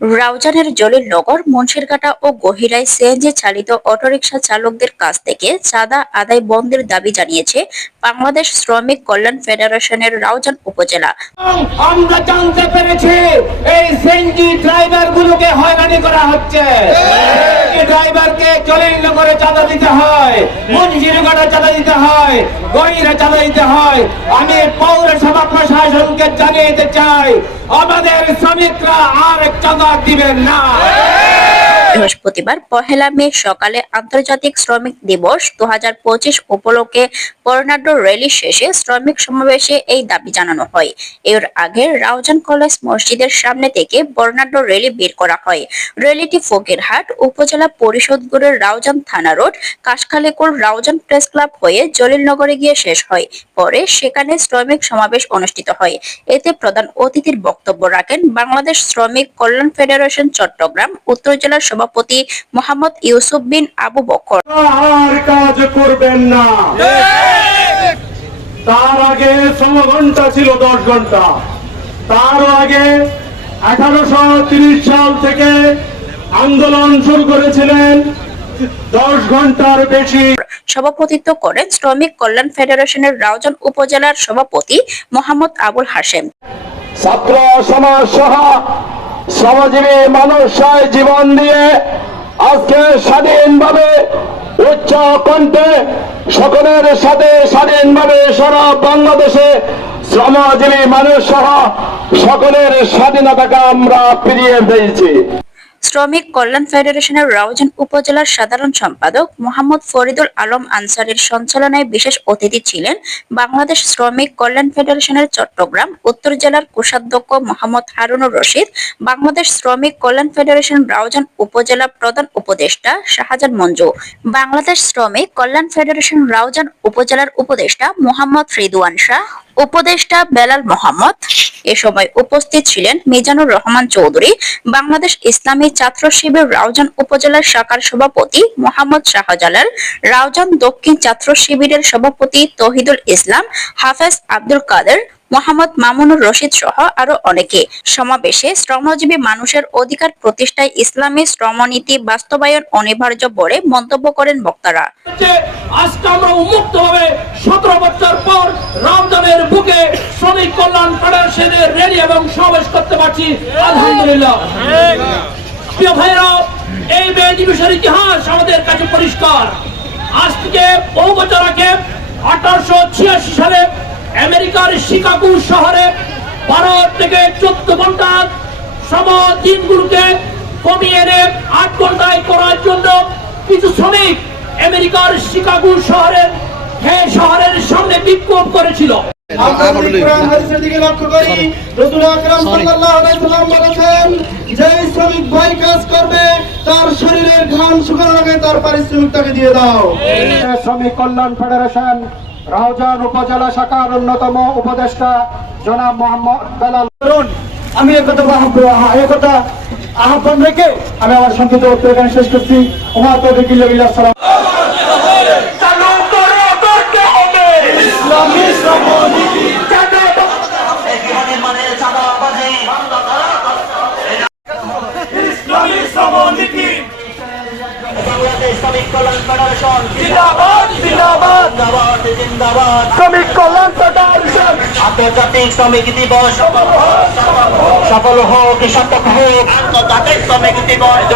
রাউজানের জলিলনগর, মুন্সিরঘাটা ও গহিরায় CNG চালিত autorickshaw চালকদের কাছ থেকে চাঁদা আদায় বন্ধের দাবি জানিয়েছে বাংলাদেশ শ্রমিক কল্যাণ ফেডারেশনের রাউজান উপজেলা। আমরা জানতে পেরেছি এই সিএনজি ড্রাইভার গুলোকে হয়রানি করা হচ্ছে। ড্রাইভারকে জলিলনগরে চাঁদা দিতে হয়, মুন্সিরঘাটা চাঁদা দিতে হয়, গহিরা চাঁদা দিতে হয়। আমি পৌরসভা প্রশাসনকে জানিয়ে দিতে চাই, আমাদের শ্রমিকরা আর চাঁদা দিবেন না। বৃহস্পতিবার 1 মে সকালে আন্তর্জাতিক শ্রমিক দিবস 2025 উপলক্ষে বর্ণাঢ্য র্যালি শেষে শ্রমিক সমাবেশে এই দাবি জানানো হয়। এর আগে রাউজান কলেজ মসজিদের সামনে থেকে বর্ণাঢ্য র্যালি বের করা হয়। র্যালিটি ফকিরহাট উপজেলা পরিষদগুলোর রাউজান থানা রোড, কাশখালীকুল রাউজান প্রেস ক্লাব হয়ে জলিলনগরে গিয়ে শেষ হয়। পরে সেখানে শ্রমিক সমাবেশ অনুষ্ঠিত হয়। এতে প্রধান অতিথির বক্তব্য রাখেন বাংলাদেশ শ্রমিক কল্যাণ ফেডারেশন চট্টগ্রাম উত্তর জেলার সভাপতি মোহাম্মদ ইউসুফ বিন আবু বকর। আর কাজ করবেন না। তার আগে 16 ঘন্টা ছিল 10 ঘন্টা। তার আগে 1830 সাল থেকে আন্দোলন শুরু করেছিলেন 10 ঘন্টার বেশি। সভাপতিত্ব করেন শ্রমিক কল্যাণ ফেডারেশনের রাউজান উপজেলার সভাপতি মোহাম্মদ আবুল হাশেম। ছাত্র সমাজ সহ শ্রমজীবী মানুষ জীবন দিয়ে আজকে স্বাধীনভাবে উচ্চ কণ্ঠে সকলের সাথে স্বাধীনভাবে সারা বাংলাদেশে শ্রমজীবী মানুষ সহ সকলের স্বাধীনতাকে আমরা ফিরিয়ে দিয়েছি। শ্রমিক কল্যাণ ফেডারেশনের রাউজান উপজেলার সাধারণ সম্পাদক মোহাম্মদ ফরিদুল আলম আনসারীর সঞ্চালনায় বিশেষ অতিথি ছিলেন বাংলাদেশ শ্রমিক কল্যাণ ফেডারেশনের চট্টগ্রাম উত্তর জেলার কোষাধ্যক্ষ মোহাম্মদ হারুনুর রশিদ, বাংলাদেশ শ্রমিক কল্যাণ ফেডারেশন রাউজান উপজেলা প্রধান উপদেষ্টা শাহজাহান মঞ্জু, বাংলাদেশ শ্রমিক কল্যাণ ফেডারেশন রাউজান উপজেলার উপদেষ্টা মোহাম্মদ রিদওয়ান শাহ, উপদেষ্টা বেলাল মোহাম্মদ। এ সময় উপস্থিত ছিলেন মিজানুর রহমান চৌধুরী, বাংলাদেশ ইসলামী ছাত্র শিবির রাউজান উপজেলার শাখার সভাপতি মোহাম্মদ শাহজালাল, রাউজান দক্ষিণ ছাত্র শিবিরের সভাপতি তৌহিদুল ইসলাম, হাফেজ আব্দুল কাদের, মোহাম্মদ মামুনুর রশিদ সহ আরো অনেকে। সমাবেশে শ্রমজীবী মানুষের অধিকার প্রতিষ্ঠায় ইসলামী শ্রমনীতি বাস্তবায়ন অনিবার্য বলে মন্তব্য করেন বক্তারা। আজকে আমরা উন্মুক্তভাবে 17 বছর পর রাউজানের বুকে শ্রমিক কল্যাণ ফেডারেশনের র্যালি এবং সমাবেশ করতে পারছি, আলহামদুলিল্লাহ। প্রিয় ভাইরা, এই মে দিবসের ইতিহাস আমাদের কাছে পরিষ্কার। আজ থেকে বহু বছর আগে 1886 সালে আমেরিকার শিকাগো শহরে 12 থেকে 14 ঘন্টা শ্রম দিনগুলোকে কমিয়ে এনে 8 ঘন্টায় করার জন্য কিছু শ্রমিক আমেরিকার শিকাগো শহরের সামনে বিক্ষোভ করেছিল। শ্রমিক ভাই কাজ করবে, তার শরীরের ঘাম শুকানোর আগে তার পারিশ্রমিক তাকে দিয়ে দাও। শ্রমিক কল্যাণ ফেডারেশন রাউজান উপজেলা শাখার অন্যতম উপদেষ্টা জনাব মোহাম্মদ বেলাল। আমি একথা আহ্বান রেখে আমি আমার সংক্ষিপ্ত বক্তব্য শেষ করছি। ওমা তৌফিক ইল্লা বিল্লাহ। শ্রমিক কল্যাণ ফেডারেশন জিন্দাবাদ, জিন্দাবাদ, জিন্দাবাদ, জিন্দাবাদ। শ্রমিক কল্যাণ ফেডারেশন আন্তর্জাতিক শ্রমিক দিবস সফল হোক, সার্থক হোক। আন্তর্জাতিক শ্রমিক দিবস